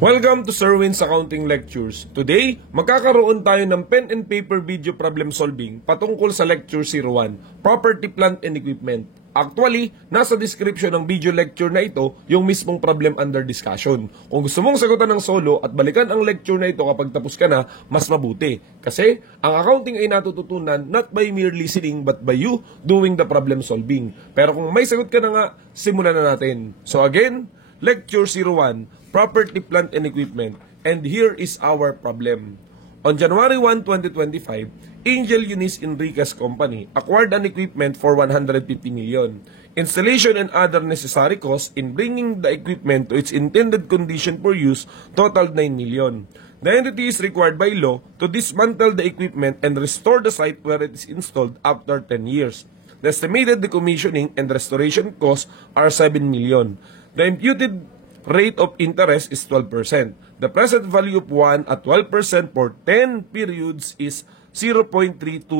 Welcome to Sir Win's Accounting Lectures. Today, magkakaroon tayo ng pen and paper video problem solving patungkol sa Lecture 01, Property, Plant and Equipment. Actually, nasa description ng video lecture na ito yung mismong problem under discussion. Kung gusto mong sagutan ng solo at balikan ang lecture na ito kapag tapos ka na, mas mabuti. Kasi, ang accounting ay natututunan not by mere listening but by you doing the problem solving. Pero kung may sagot ka na nga, simulan na natin. So again, Lecture 01, Property, Plant and Equipment. And here is our problem. On January 1, 2025, Angel Eunice Enriquez Company acquired an equipment for 150 million. Installation and other necessary costs in bringing the equipment to its intended condition for use totaled 9 million. The entity is required by law to dismantle the equipment and restore the site where it is installed after 10 years. The estimated decommissioning and restoration costs are 7 million. The imputed rate of interest is 12%. The present value of 1 at 12% for 10 periods is 0.3220.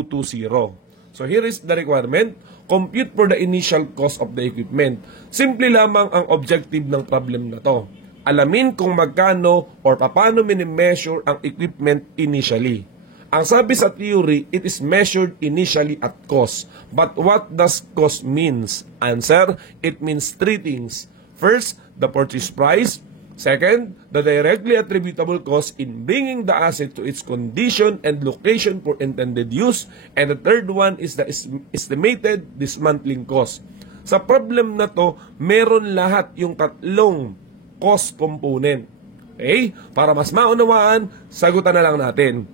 So here is the requirement. Compute for the initial cost of the equipment. Simple lamang ang objective ng problem na to. Alamin kung magkano or paano minimeasure ang equipment initially. Ang sabi sa theory, it is measured initially at cost. But what does cost means? Answer, it means three things. First, the purchase price. Second, the directly attributable cost in bringing the asset to its condition and location for intended use. And the third one is the estimated dismantling cost. Sa problem na to, meron lahat yung tatlong cost component. Okay? Para mas maunawaan, sagutan na lang natin.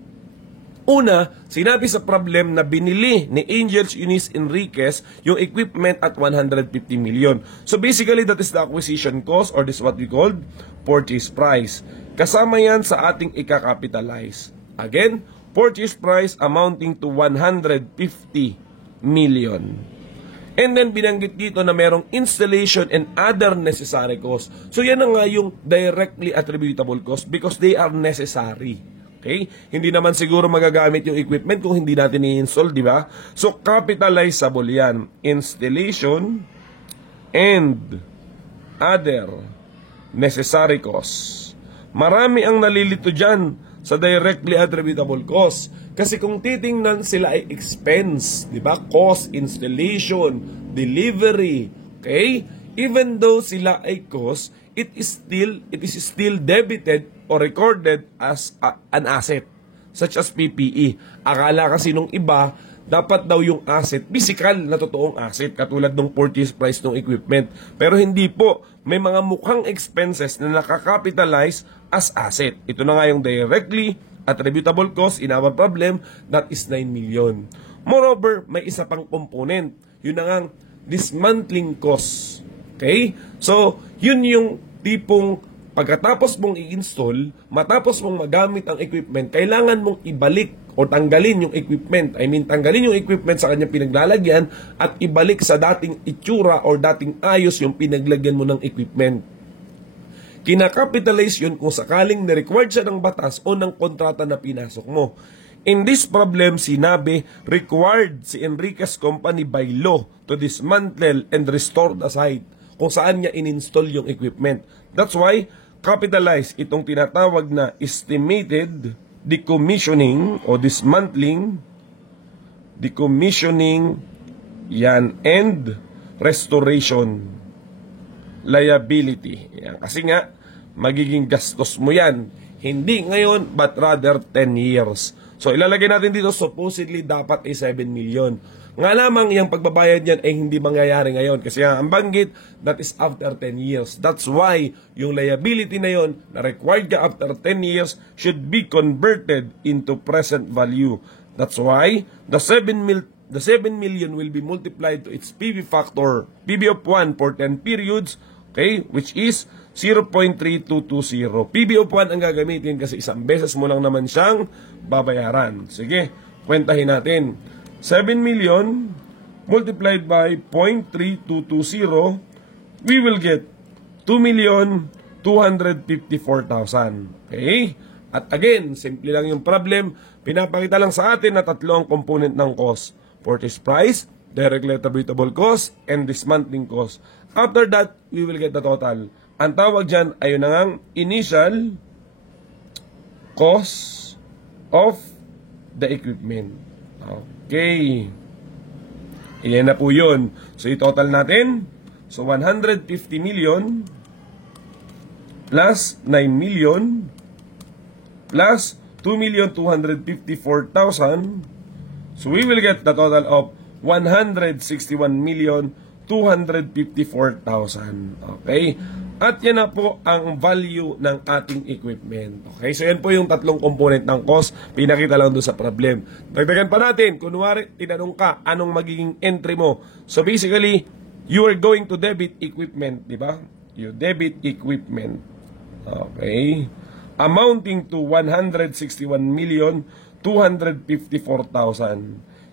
Una, sinabi sa problem na binili ni Angel Eunice Enriquez yung equipment at 150 million. So basically, that is the acquisition cost or this is what we called purchase price. Kasama yan sa ating ikakapitalize. Again, purchase price amounting to 150 million. And then binanggit dito na merong installation and other necessary costs. So yan na nga yung directly attributable cost because they are necessary. Okay? Hindi naman siguro magagamit yung equipment kung hindi natin i-install, di ba? So, capitalizable yan. Installation and other necessary costs. Marami ang nalilito dyan sa directly attributable costs. Kasi kung titingnan sila ay expense, di ba? Cost, installation, delivery, okay? Even though sila ay cost, it is still debited or recorded as an asset, such as PPE. Akala kasi nung iba, dapat daw yung asset, physical na totoong asset, katulad ng purchase price ng equipment. Pero hindi po, may mga mukhang expenses na nakakapitalize as asset. Ito na nga yung directly attributable cost in our problem, that is 9 million. Moreover, may isa pang component, yun na nga dismantling cost. Okay? So, yun yung tipong pagkatapos mong i-install, matapos mong magamit ang equipment, kailangan mong ibalik o tanggalin yung equipment. I mean, tanggalin yung equipment sa kanyang pinaglalagyan at ibalik sa dating itsura o dating ayos yung pinaglagyan mo ng equipment. Kinakapitalize yun kung sakaling na-required siya ng batas o ng kontrata na pinasok mo. In this problem, sinabi, required si Enriquez Company by law to dismantle and restore the site kung saan niya in-install yung equipment. That's why, capitalize itong tinatawag na estimated decommissioning o decommissioning yan, and restoration liability. Yan. Kasi nga, magiging gastos mo yan. Hindi ngayon, but rather 10 years. So, ilalagay natin dito, supposedly, dapat ay 7 million. Nga lamang, yung pagbabayad yan ay hindi mangyayari ngayon. Kasi ang banggit, that is after 10 years. That's why, yung liability na yon na required ka after 10 years, should be converted into present value. That's why, the 7 million will be multiplied to its PV factor, PV of 1 for 10 periods, okay, which is 0.3220. PV of 1 ang gagamitin kasi isang beses mo lang naman siyang babayaran. Sige, kwentahin natin. 7 million multiplied by 0.3220, we will get 2,254,000. Okay? At again, simple lang yung problem. Pinapakita lang sa atin na tatlo ang component ng cost. Purchase price, direct attributable cost, and dismantling cost. After that, we will get the total. Ang tawag dyan ay yun ang initial cost of the equipment. Okay. Iyan na po yun. So, i-total natin. So, 150 million plus 9 million plus 2,254,000. So, we will get the total of 161,254,000. Okay? At yan na po ang value ng ating equipment. Okay? So, yan po yung tatlong component ng cost. Pinakita lang doon sa problem. Dagdagan pa natin. Kunwari, tinanong ka, anong magiging entry mo? So, basically, you are going to debit equipment, di ba? You debit equipment. Okay? Amounting to 161,254,000.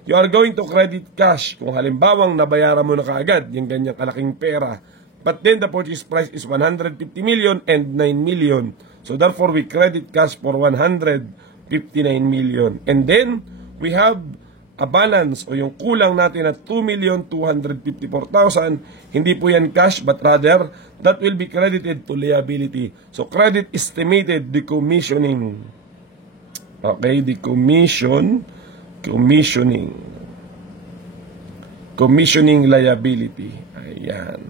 You are going to credit cash kung halimbawang nabayaran mo na kaagad yung ganyang kalaking pera. But then the purchase price is 150 million and 9 million. So therefore, we credit cash for 159 million. And then, we have a balance o yung kulang natin at 2,254,000. Hindi po yan cash but rather that will be credited to liability. So credit estimated decommissioning. Okay, commissioning liability. Ayan.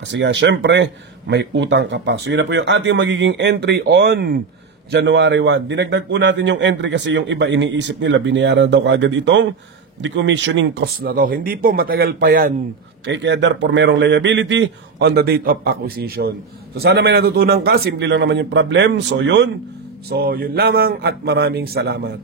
Kasi nga syempre may utang ka pa. So yun na po yung ating magiging entry on January 1. Dinagdag po natin yung entry kasi yung iba iniisip nila binayaran daw kaagad itong decommissioning cost na to. Hindi po, matagal pa yan. Kaya therefore merong liability on the date of acquisition. So sana may natutunan ka. Simple lang naman yung problem. So yun lamang at maraming salamat.